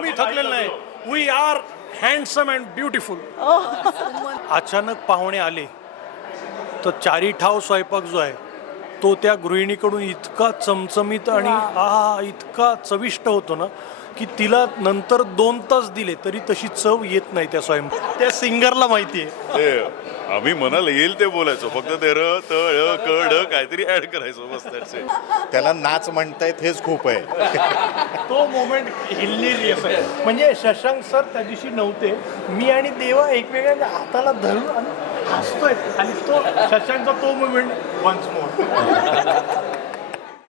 आम्ही थकलेलो नाही. We are handsome and beautiful. अचानक पाहुणे आले तर चारी ठाव स्वयंपाक जो आहे तो त्या गृहिणीकडून इतका चमचमीत आणि इतका चविष्ट होतो ना की तिला नंतर 2 तास दिले तरी तशी चव येत नाही त्या स्वयंपाक. त्या सिंगरला माहिती आहे. आम्ही मनाला येईल ते बोलायचो, फक्त ते र त ळ क ड काहीतरी ऍड करायचो बस. त्याला नाच म्हणतायत हेच खूप आहे. तो मोमेंट हिलेरियस आहे. म्हणजे शशांक सर त्या दिवशी नव्हते, मी आणि देवा एकमेकांच्या हाताला धरून आणि हसतोय आणि तो शशांकचा तो मोमेंट वन्स मोर.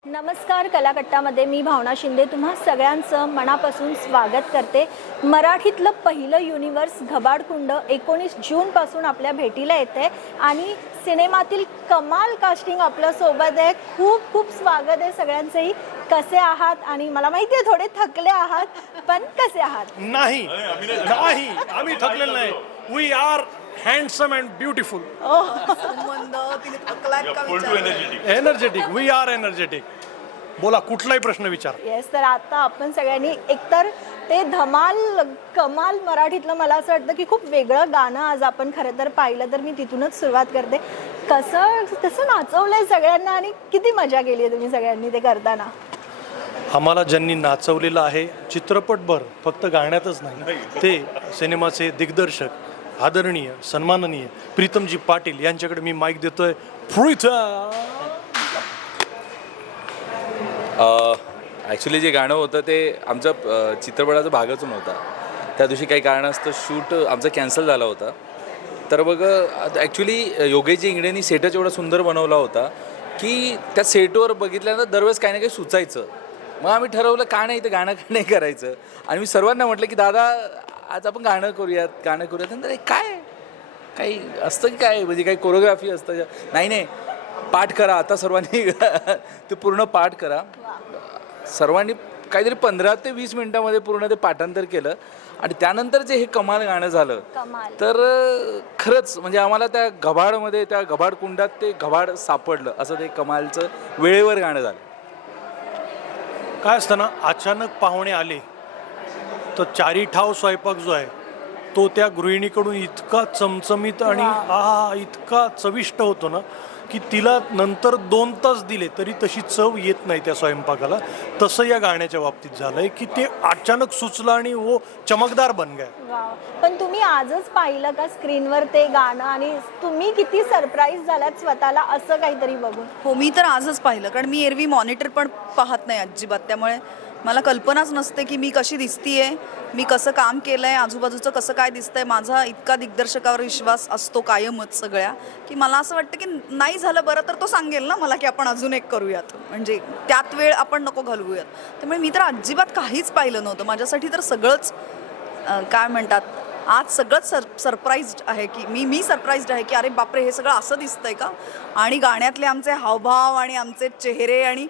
नमस्कार, कलाकट्टामध्ये मी भावना शिंदे तुम्हा सगळ्यांचं मनापासून स्वागत करते. मराठीतलं पहिलं युनिवर्स घबाडकुंड 19 जूनपासून आपल्या भेटीला येते आणि सिनेमातील कमाल कास्टिंग आपल्यासोबत आहे. खूप खूप स्वागत आहे सगळ्यांचंही. कसे आहात? आणि मला माहिती आहे थोडे थकले आहात, पण कसे आहात? नाही नाही, आम्ही थकलेलो नाही. We are handsome and beautiful. Energetic. We are energetic. बोला, कुठलाही प्रश्न विचार. येस, तर आता आपण सगळ्यांनी एकतर ते धमाल कमाल मराठीतलं मला असं वाटतं की खूप वेगळं गाणं आज आपण खरं तर पाहिलं, तर मी तिथूनच सुरुवात करते. कसं नाचवलंय सगळ्यांना आणि किती मजा केली आहे तुम्ही सगळ्यांनी ते करताना. आम्हाला ज्यांनी नाचवलेलं आहे चित्रपटभर, फक्त गाण्यातच नाही, ते सिनेमाचे दिग्दर्शक आदरणीय सन्माननीय प्रीतमजी पाटील यांच्याकडे मी माईक देतोय. ॲक्च्युली जे गाणं होतं ते आमचं चित्रपटाचा भागच नव्हता. त्या दिवशी काही कारणास्तव शूट आमचा कॅन्सल झाला होता. तर बघ, ॲक्च्युली योगेशजी इंगडेंनी सेटच एवढा सुंदर बनवला होता की त्या सेटवर बघितल्यानंतर दरवेळेस काही ना काही सुचायचं. मग आम्ही ठरवलं का नाही गाणं करायचं. आणि मी सर्वांना म्हटलं की दादा आज आपण गाणं करूयात नंतर काय काही असतं की काय, म्हणजे काही कोरिओग्राफी असतं. नाही पाठ करा आता सर्वांनी ते पूर्ण पाठ करा. सर्वांनी काहीतरी 15 ते 20 मिनिटामध्ये पूर्ण ते पाठांतर केलं आणि त्यानंतर जे हे कमाल गाणं झालं, तर खरंच म्हणजे आम्हाला त्या घबाडमध्ये, त्या घबाडकुंडात ते घबाड सापडलं, असं ते कमालचं वेळेवर गाणं झालं. काय असतं ना, अचानक पाहुणे आले तर चारी ठाव स्वयंपाक जो आहे तो त्या गृहिणीकडून इतका चमचमीत आणि इतका चविष्ट होतो ना की तिला नंतर 2 तास दिले तरी तशी चव येत नाही त्या स्वयंपाकाला. तसं या गाण्याच्या बाबतीत झालंय की ते अचानक सुचलं आणि वो चमकदार बन गया. वाव. पण तुम्ही आजच पाहिलं का स्क्रीनवर ते गाणं आणि तुम्ही किती सरप्राईज झालात स्वतःला असं काहीतरी बघून? हो, मी तर आजच पाहिलं, कारण मी एरवी मॉनिटर पण पाहत नाही अजिबात. त्यामुळे मला कल्पनाच नसते की मी कशी दिसतीये, मी कसं काम केलंय, आजूबाजूचं कसं काय दिसतंय. माझा इतका दिग्दर्शकावर विश्वास असतो कायमच सगळ्या, की मला असं वाटतं की नाही झालं बरं तर तो सांगेल ना मला की आपण अजून एक करूयात, म्हणजे त्यात वेळ आपण नको घालवूयात. त्यामुळे मी तर अजिबात काहीच पाहिलं नव्हतं. माझ्यासाठी तर सगळंच काय म्हणतात, आज सगळंच सरप्राईज्ड आहे की मी सरप्राईज्ड आहे की अरे बापरे, हे सगळं असं दिसतंय का. आणि गाण्यातले आमचे हावभाव आणि आमचे चेहरे आणि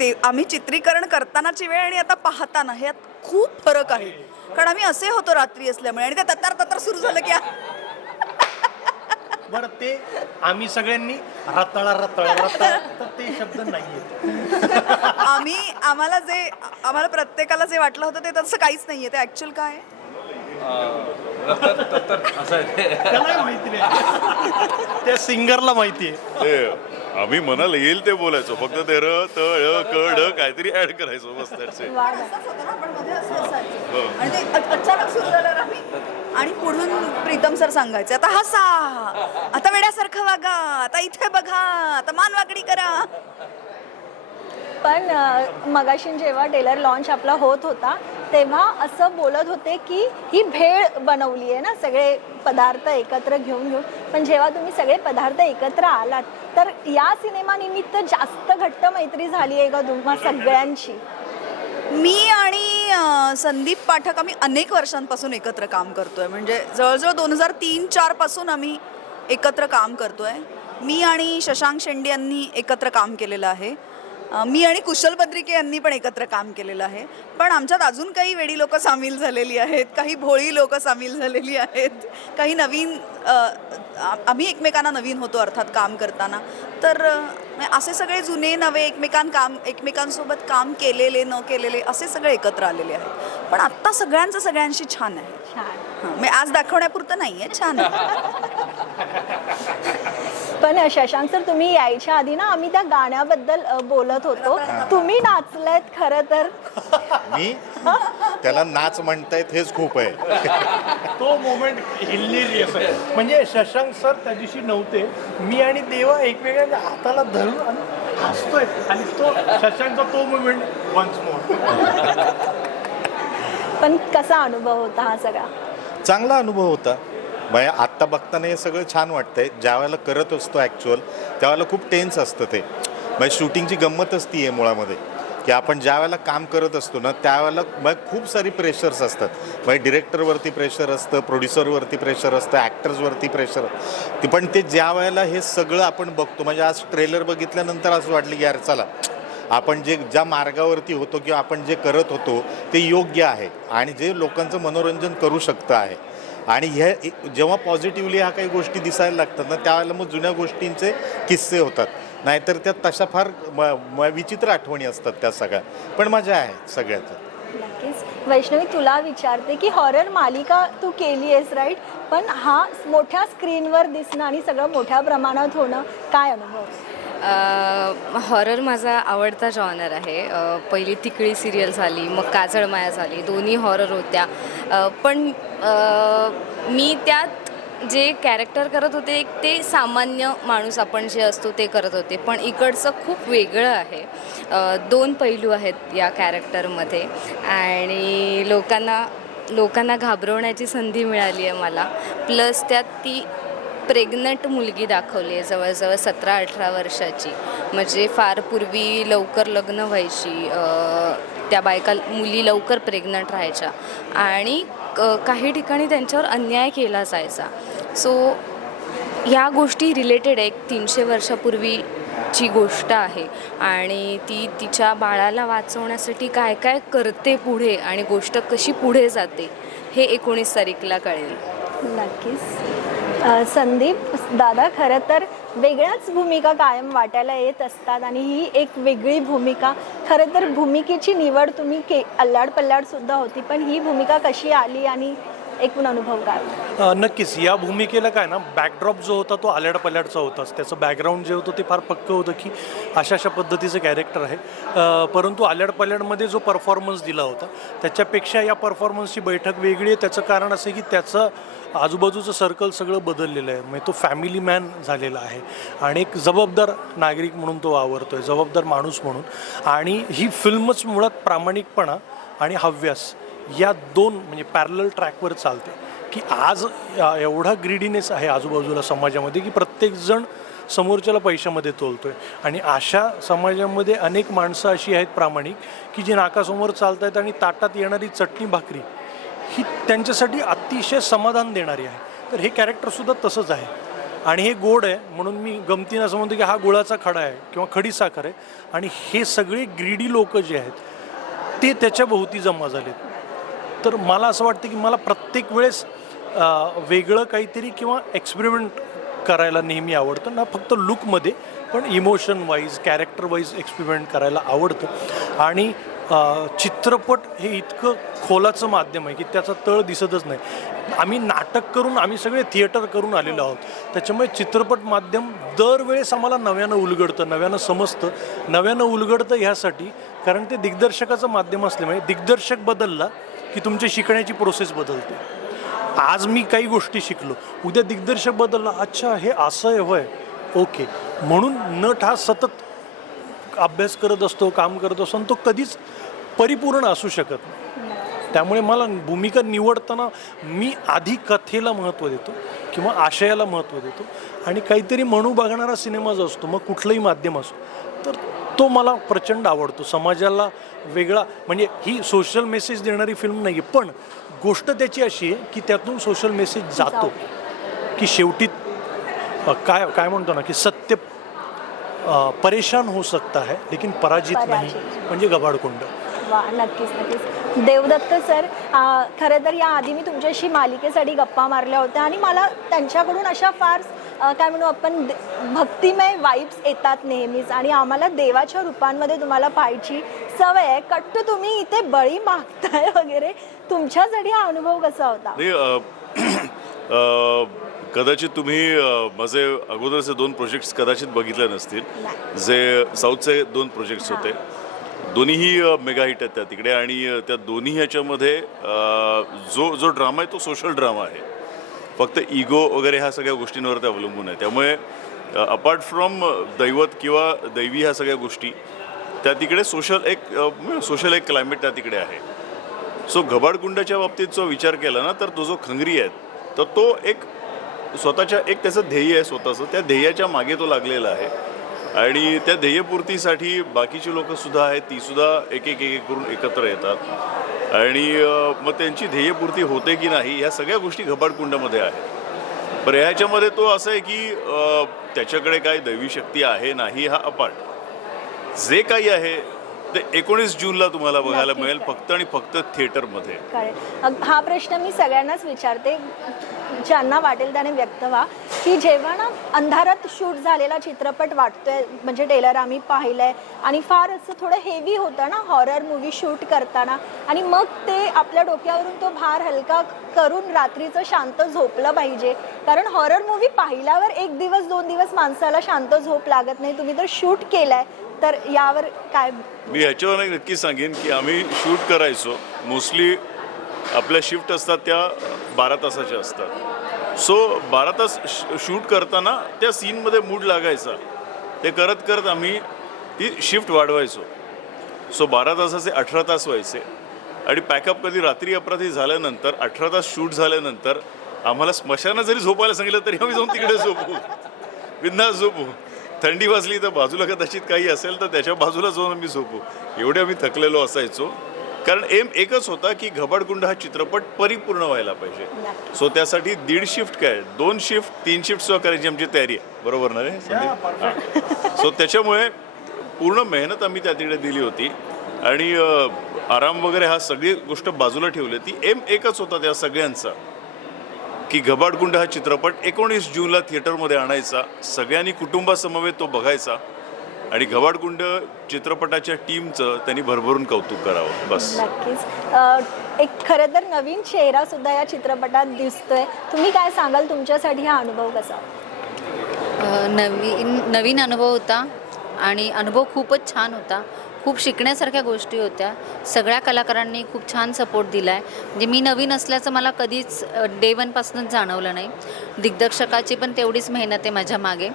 ते आम्ही चित्रीकरण करतानाची वेळ आणि आता पाहताना ह्यात खूप फरक आहे. कारण आम्ही असे होतो रात्री असल्यामुळे, आणि ते तत्तर सुरू झालं की बरं, ते आम्ही सगळ्यांनी रताळा ते शब्द नाहीये. आम्हाला प्रत्येकाला जे वाटलं होतं ते तसं काहीच नाहीये. ते ऍक्च्युअल काय आहे त्याला माहिती नाही, त्या सिंगरला माहिती आहे. आम्ही मनाला येईल ते बोलायचो, फक्त ते र त ळ क ड काहीतरी ऍड करायचो बस. असंच होतं ना, आपण मध्ये असं असायचं आणि ते अचानक सुरू झाल्यावर आम्ही आणि पुढून प्रीतम सर सांगायचे आता हसा, आता वेड्यासारखं वागा, आता इथे बघा, आता मान वाकडी करा. पण मगाशी जेव्हा टेलर लॉन्च आपला होत होता तेव्हा असं बोलत होते की ही भेळ बनवली आहे ना, सगळे पदार्थ एकत्र घेऊन. पण जेव्हा तुम्ही सगळे पदार्थ एकत्र आलात तर या सिनेमानिमित्त जास्त घट्ट मैत्री झाली आहे का तुम्हा सगळ्यांची? मी आणि संदीप पाठक आम्ही अनेक वर्षांपासून एकत्र काम करतोय. म्हणजे जवळजवळ 2003-04 पासून आम्ही एकत्र काम करतोय. मी आणि शशांक शेंडे यांनी एकत्र काम केलेलं आहे. मी आणि कुशल बद्रिके यांनी पण एकत्र काम केलेलं आहे. पण आमच्यात अजून काही वेडी लोकं सामील झालेली आहेत, काही भोळी लोकं सामील झालेली आहेत, काही नवीन आम्ही एकमेकांना नवीन होतो अर्थात काम करताना. तर असे सगळे जुने नवे एकमेकांसोबत काम केलेले न केलेले असे सगळे एकत्र आलेले आहेत. पण आत्ता सगळ्यांचं सगळ्यांशी छान आहे. छान. मी आज दाखवण्यापुरतं नाही आहे, छान आहे. पण शशांक सर, तुम्ही यायच्या आधी ना आम्ही त्या गाण्याबद्दल बोलत होतो. तुम्ही नाचलात खरं तर. मी त्याला नाच म्हणतायत हेच खूप आहे. तो मोमेंट हिलेरियस आहे. म्हणजे शशांक सर त्या दिवशी नव्हते, मी आणि देवा एकमेकांच्या हाताला धरून आणि हसतोय, आणि तो शशांकचा तो मोमेंट वन्स मोर. पण कसा अनुभव होता हा सगळा? चांगला अनुभव होता. म्हणजे आत्ता बघताना हे सगळं छान वाटतंय. ज्या वेळेला करत असतो ॲक्च्युअल त्यावेळेला खूप टेन्स असतं ते. म्हणजे शूटिंगची गंमतच ती आहे मुळामध्ये, की आपण ज्या वेळेला काम करत असतो ना त्यावेळेला मग खूप सारी प्रेशर्स असतात. म्हणजे डिरेक्टरवरती प्रेशर असतं, प्रोड्युसरवरती प्रेशर असतं, ॲक्टर्सवरती प्रेशर. पण ते ज्या वेळेला हे सगळं आपण बघतो, म्हणजे आज ट्रेलर बघितल्यानंतर असं वाटलं की यार चला, आपण ज्या मार्गावरती होतो किंवा आपण जे करत होतो ते योग्य आहे आणि जे लोकांचं मनोरंजन करू शकतं आहे. आणि हे जेव्हा पॉझिटिव्हली ह्या काही गोष्टी दिसायला लागतात ना त्यावेळेला मग जुन्या गोष्टींचे किस्से होतात. नाहीतर त्या तशा फार विचित्र आठवणी असतात त्या सगळ्या. पण मजा आहे सगळ्यात. नक्कीच. वैष्णवी, तुला विचारते की हॉरर मालिका तू केली आहेस राईट, पण हा मोठ्या स्क्रीनवर दिसणं आणि सगळं मोठ्या प्रमाणात होणं, काय अनुभव? हॉरर माझा आवडता जॉनर आहे. पहिली तिकडी सिरियल झाली, मग काजळ माया झाली, दोन्ही हॉरर होत्या. पण मी त्यात जे कॅरेक्टर करत होते ते सामान्य माणूस आपण जे असतो ते करत होते. पण इकडचं खूप वेगळं आहे. दोन पैलू आहेत या कॅरेक्टरमध्ये आणि लोकांना घाबरवण्याची संधी मिळाली आहे मला. प्लस त्यात ती प्रेग्नंट मुलगी दाखवली आहे, जवळजवळ 17-18 वर्षाची. म्हणजे फार पूर्वी लवकर लग्न व्हायची, त्या मुली लवकर प्रेग्नंट राहायच्या आणि काही ठिकाणी त्यांच्यावर अन्याय केला जायचा. सो ह्या गोष्टी रिलेटेड आहे. 300 वर्षापूर्वीची गोष्ट आहे आणि ती तिच्या बाळाला वाचवण्यासाठी काय काय करते पुढे आणि गोष्ट कशी पुढे जाते हे 19 तारीखला कळेल. नक्कीच. संदीप दादा, खरं तर वेगळ्याच भूमिका कायम वाटायला येत असतात आणि ही एक वेगळी भूमिका. खरं तर भूमिकेची निवड तुम्ही अल्लाड पल्लाडसुद्धा होती, पण ही भूमिका कशी आली आणि एकूण अनुभव काय? नक्कीच या भूमिकेला काय ना, बॅकड्रॉप जो होता तो आल्याड पल्याडचा होताच. त्याचं बॅकग्राऊंड जे होतं ते फार पक्कं होतं की अशा पद्धतीचं कॅरेक्टर आहे. परंतु आल्याड पल्याडमध्ये जो परफॉर्मन्स दिला होता त्याच्यापेक्षा या परफॉर्मन्सची बैठक वेगळी आहे. त्याचं कारण असं की त्याचं आजूबाजूचं सर्कल सगळं बदललेलं आहे. म्हणजे तो फॅमिली मॅन झालेला आहे आणि एक जबाबदार नागरिक म्हणून तो वावरतो आहे, जबाबदार माणूस म्हणून. आणि ही फिल्मच मुळात प्रामाणिकपणा आणि हव्यास या दोन म्हणजे पॅरलल ट्रॅकवर चालते. की आज एवढा ग्रीडीनेस आहे आजूबाजूला समाजामध्ये की प्रत्येकजण समोरच्याला पैशामध्ये तोलतो आहे. आणि अशा समाजामध्ये अनेक माणसं अशी आहेत प्रामाणिक की जी नाकासमोर चालत आहेत आणि ताटात येणारी चटणी भाकरी ही त्यांच्यासाठी अतिशय समाधान देणारी आहे. तर हे कॅरेक्टरसुद्धा तसंच आहे आणि हे गोड आहे. म्हणून मी गमतीनं असं म्हणतो की हा गुळाचा खडा आहे किंवा खडी साखर आहे. आणि हे सगळे ग्रीडी लोक जे आहेत ते त्याच्या भोवती जमा झालेत. तर मला असं वाटतं की मला प्रत्येक वेळेस वेगळं काहीतरी किंवा एक्सपेरिमेंट करायला नेहमी आवडतं ना, फक्त लुकमध्ये पण emotion wise character wise experiment करायला आवडतं. आणि चित्रपट हे इतकं खोलाचं माध्यम आहे की त्याचा तळ दिसतच नाही. आम्ही नाटक करून आम्ही सगळे थिएटर करून आलेलो आहोत. त्याच्यामुळे चित्रपट माध्यम दरवेळेस आम्हाला नव्यानं उलगडतं, नव्यानं समजतं, नव्यानं उलगडतं ह्यासाठी कारण ते दिग्दर्शकाचं माध्यम असल्यामुळे दिग्दर्शक बदलला की तुमच्या शिकण्याची प्रोसेस बदलते. आज मी काही गोष्टी शिकलो, उद्या दिग्दर्शक बदलला, अच्छा हे असं आहे होय, ओके. म्हणून नट हा सतत अभ्यास करत असतो, काम करत असतो आणि तो कधीच परिपूर्ण असू शकत नाही. त्यामुळे मला भूमिका निवडताना मी आधी कथेला महत्त्व देतो किंवा आशयाला महत्त्व देतो आणि काहीतरी म्हणू बघणारा सिनेमा जो असतो मग कुठलंही माध्यम असो तर तो मला प्रचंड आवडतो. समाजाला वेगळा म्हणजे ही सोशल मेसेज देणारी फिल्म नाही आहे, पण गोष्ट त्याची अशी आहे की त्यातून सोशल मेसेज जातो की शेवटी काय म्हणतो ना की सत्य परेशान हो सकता है लेकिन पराजित नहीं, पराजित. म्हणजे घबाडकुंड. वा, नक्कीच नक्कीच. देवदत्त सर, खरं तर याआधी मी तुमच्याशी मालिकेसाठी गप्पा मारल्या होत्या आणि मला त्यांच्याकडून अशा फार काय म्हणू आपण भक्तिमय वाईब्स येतात नेहमीच आणि आम्हाला देवाच्या रूपांमध्ये तुम्हाला पाहायची सवय आहे. कट्टू तुम्ही इथे बळी मागताय वगैरे, तुमच्यासाठी हा अनुभव कसा होता? कदाचित तुम्ही माझे अगोदरचे 2 प्रोजेक्ट्स कदाचित बघितले नसतील, जे साऊथचे 2 प्रोजेक्ट्स होते. दोन्हीही मेगा हिट आहेत त्या तिकडे आणि त्या दोन्ही ह्याच्यामध्ये जो ड्रामा आहे तो सोशल ड्रामा आहे. फक्त इगो वगैरे ह्या सगळ्या गोष्टींवर ते अवलंबून आहे. त्यामुळे अपार्ट फ्रॉम दैवत किंवा दैवी ह्या सगळ्या गोष्टी त्या तिकडे सोशल एक क्लायमेट त्या तिकडे आहे. सो घबाडकुंडाच्या बाबतीत जो विचार केला ना, तर तो जो खंगरी आहे तर तो एक स्वतःच्या एक त्याचं ध्येय आहे स्वतःचं, त्या ध्येयाच्या मागे तो लागलेला आहे आणि त्या ध्येयपूर्तीसाठी बाकीची लोकंसुद्धा आहेत, तीसुद्धा एक एक एक करून एकत्र येतात आणि मग त्यांची ध्येयपूर्ती होते की नाही ह्या सगळ्या गोष्टी घबाडकुंडामध्ये आहेत. पण ह्याच्यामध्ये तो असं आहे की त्याच्याकडे काय दैवी शक्ती आहे नाही हा अपार्ट, जे काही आहे ते 19 जूनला तुम्हाला बघायला मिळेल फक्त आणि फक्त थिएटरमध्ये. कळेल. हा प्रश्न मी सगळ्यांनाच विचारते, ज्यांना वाटेल त्याने व्यक्त व्हा, की जेव्हा ना अंधारात शूट झालेला चित्रपट वाटतोय, म्हणजे टेलर आम्ही पाहिलंय आणि फार असं थोडं हेवी होतं ना हॉरर मूवी शूट करताना, आणि मग ते आपल्या डोक्यावरून तो भार हलका करून रात्रीचं शांत झोपलं पाहिजे, कारण हॉरर मूवी पाहिल्यावर 1 दिवस 2 दिवस माणसाला शांत झोप लागत नाही. तुम्ही तर शूट केलंय, तर यावर काय? मी ह्याच्यावर नक्की सांगेन की आम्ही शूट करायचो, मोस्टली आपल्या शिफ्ट असतात त्या 12 तासाच्या असतात. सो 12 तास शूट करताना त्या सीनमध्ये मूड लागायचा, ते करत करत आम्ही ती शिफ्ट वाढवायचो. सो 12 तासाचे 18 तास व्हायचे आणि पॅकअप कधी रात्री अपराधी झाल्यानंतर 18 तास शूट झाल्यानंतर आम्हाला स्मशानात जरी झोपायला सांगितलं तरी आम्ही जाऊन तिकडे झोपू, बिंदास झोपू. थंडी वाजली तर बाजूला कदाचित काही असेल तर त्याच्या बाजूला जाऊन आम्ही झोपू, एवढे आम्ही थकलेलो असायचो. कारण एम एकच होता की घबाडकुंड हा चित्रपट परिपूर्ण व्हायला पाहिजे. सो त्यासाठी 1.5 शिफ्ट काय 2 शिफ्ट 3 शिफ्ट सुद्धा करायची आमची तयारी आहे, बरोबर ना रे संदीप? सो त्याच्यामुळे पूर्ण मेहनत आम्ही त्या तिकडे दिली होती आणि आराम वगैरे हा सगळी गोष्ट बाजूला ठेवली. ती एम एकच होता त्या सगळ्यांचा की घबाडकुंड हा चित्रपट 19 जूनला थिएटरमध्ये आणायचा, सगळ्यांनी कुटुंबासमवेत तो बघायचा आणि घबाडकुंड चित्रपटाच्या टीमचं त्यांनी भरभरून कौतुक करावं, बस. नक्कीच. एक खरं तर नवीन चेहरा सुद्धा या चित्रपटात दिसतोय. तुम्ही काय सांगाल, तुमच्यासाठी हा अनुभव कसा? नवीन अनुभव होता आणि अनुभव खूपच छान होता. खूप शिकण्यासारख्या गोष्टी होत्या. सगळ्या कलाकारांनी खूप छान सपोर्ट दिला आहे. म्हणजे मी नवीन असल्याचं मला कधीच डे 1पासूनच जाणवलं नाही. दिग्दर्शकाची पण तेवढीच मेहनत आहे माझ्या मागे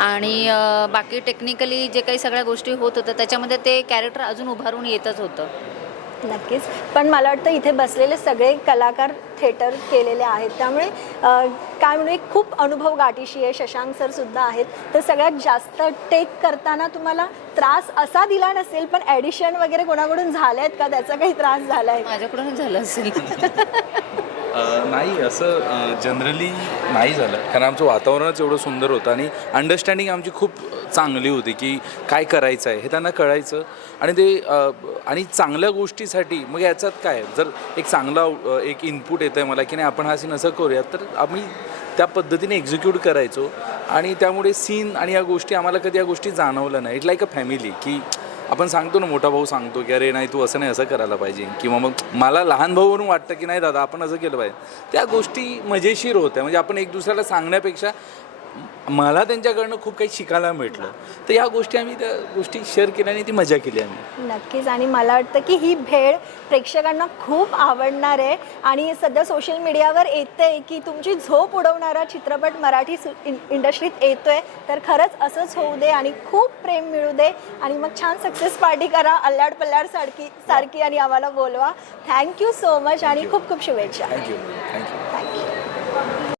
आणि बाकी टेक्निकली जे काही सगळ्या गोष्टी होत होत्या त्याच्यामध्ये ते कॅरेक्टर अजून उभारून येतच होतं. नक्कीच. पण मला वाटतं इथे बसलेले सगळे कलाकार थिएटर केलेले आहेत, त्यामुळे काय म्हणू एक खूप अनुभव गाठीशी आहे. शशांक सर सुद्धा आहेत. तर सगळ्यात जास्त टेक करताना तुम्हाला त्रास असा दिला नसेल, पण ॲडिशन वगैरे कोणाकडून झाले आहेत का, त्याचा काही त्रास झाला आहे? माझ्याकडूनच झालं असेल. नाही, असं जनरली नाही झालं, कारण आमचं वातावरणच एवढं सुंदर होतं आणि अंडरस्टँडिंग आमची खूप चांगली होती की काय करायचं आहे हे त्यांना कळायचं आणि ते आणि चांगल्या गोष्टीसाठी मग याच्यात काय, जर एक चांगला एक इनपुट येतं आहे मला की नाही आपण हा सीन असं करूयात, तर आम्ही त्या पद्धतीने एक्झिक्यूट करायचो आणि त्यामुळे सीन आणि या गोष्टी आम्हाला कधी या गोष्टी जाणवल्या नाही. इट लाईक अ फॅमिली, की आपण सांगतो ना, मोठा भाऊ सांगतो की अरे नाही तू असं नाही असं करायला पाहिजे, किंवा मग मला लहान भाऊवरून वाटतं की नाही दादा आपण असं केलं पाहिजे. त्या गोष्टी मजेशीर होत्या. म्हणजे आपण एक दुसऱ्याला सांगण्यापेक्षा मला त्यांच्याकडनं खूप काही शिकायला भेटलं. तर या गोष्टी आम्ही त्या गोष्टी शेअर केल्या आणि ती मजा केली आम्ही. नक्कीच. आणि मला वाटतं की ही भेळ प्रेक्षकांना खूप आवडणार आहे आणि सध्या सोशल मीडियावर येते की तुमची झोप उडवणारा चित्रपट मराठी इंडस्ट्रीत येतोय. तर खरंच असंच होऊ दे आणि खूप प्रेम मिळू दे आणि मग छान सक्सेस पार्टी करा अल्लाड पल्लाड सारखी आणि आम्हाला बोलवा. थँक्यू सो मच आणि खूप खूप शुभेच्छा. थँक्यू.